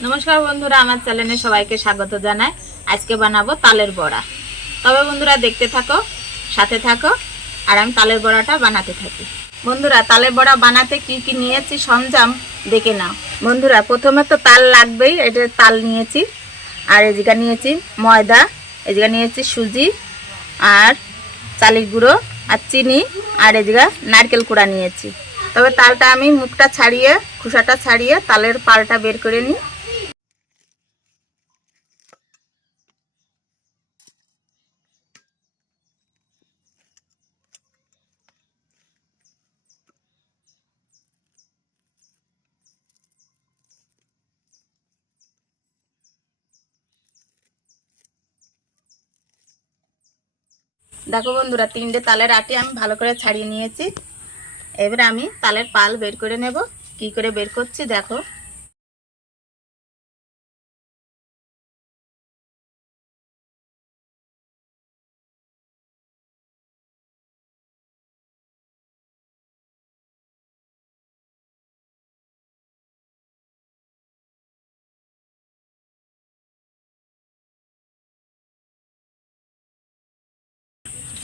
নমস্কার বন্ধুরা, আমার চ্যানেলে সবাইকে স্বাগত জানাই। আজকে বানাবো তালের বড়া। তবে বন্ধুরা, দেখতে থাকো, সাথে থাকো, আর আমি তালের বড়াটা বানাতে থাকি। বন্ধুরা, তালের বড়া বানাতে কি কি নিয়েছি সরঞ্জাম দেখে নাও। বন্ধুরা, প্রথমে তো তাল লাগবেই এটা তাল নিয়েছি। আর জায়গা নিয়েছি ময়দা জায়গা নিয়েছি সুজি, আর চালের গুঁড়ো, আর চিনি, আর জায়গা নারকেল কুড়া নিয়েছি। তবে তালটা আমি মুখটা ছাড়িয়ে, খোসাটা ছাড়িয়ে তালের পালটা বের করে নিই। দেখো বন্ধুরা, তিনটে তালের আটি আমি ভালো করে ছাড়িয়ে নিয়েছি। এবার আমি তালের পাল বের করে নেব। কি করে বের করছি দেখো।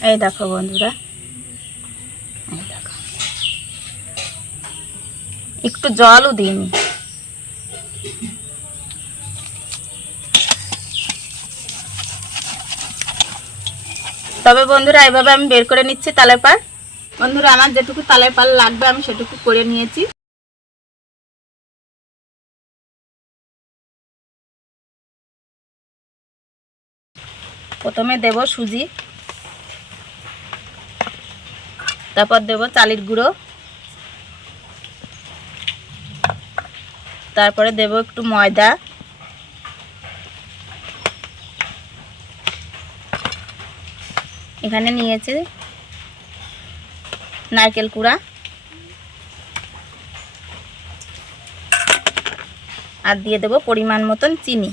এই দেখো বন্ধুরা। এই দেখো। একটু জলও দিইনি। তবে বন্ধুরা, এভাবে আমি বের করে নিচ্ছি তালের পাল বন্ধুরা, আমার যেটুকু তালের পাল লাগবে, আমি সেটুকু করে নিয়েছি। প্রথমে দেব সুজি। তারপর দেব চালের গুঁড়ো। তারপরে দেব একটু ময়দা। এখানে নিয়েছে নারকেল কুড়া। আর দিয়ে দেব পরিমাণ মতন চিনি।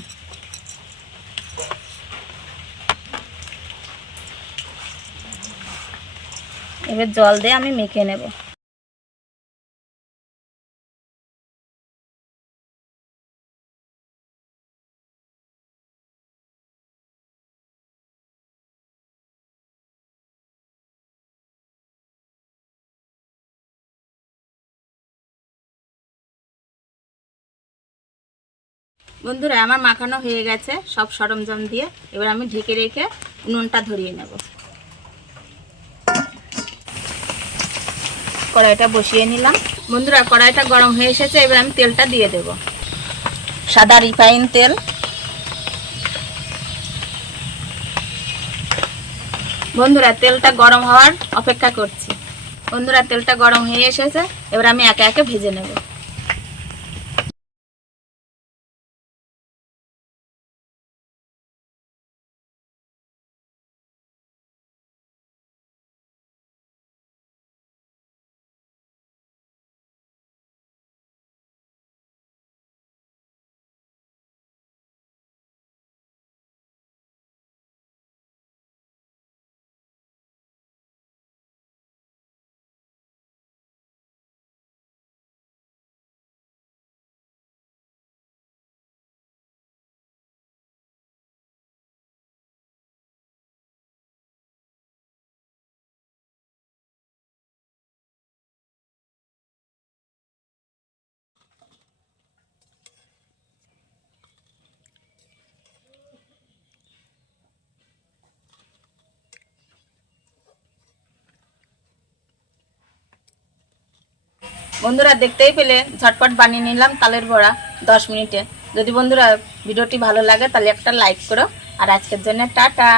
এবার জল দিয়ে আমি মেখে নেব। বন্ধুরা, আমার মাখানো হয়ে গেছে সব সরঞ্জাম দিয়ে। এবার আমি ঢেকে রেখে উনুনটা ধরিয়ে নেব। কড়াইটা বসিয়ে নিলাম। বন্ধুরা, কড়াইটা গরম হয়ে এসেছে, এবার আমি তেলটা দিয়ে দেব। সাদা রিফাইন তেল। বন্ধুরা, তেলটা গরম হওয়ার অপেক্ষা করছি। বন্ধুরা, তেলটা গরম হয়ে এসেছে, এবার আমি একে একে ভেজে নেব। বন্ধুরা দেখতেই পেলে, ঝটপট বানিয়ে নিলাম তালের বড়া দশ মিনিটে। যদি বন্ধুরা ভিডিওটি ভালো লাগে, তাহলে একটা লাইক করো। আর আজকের জন্য টাটা।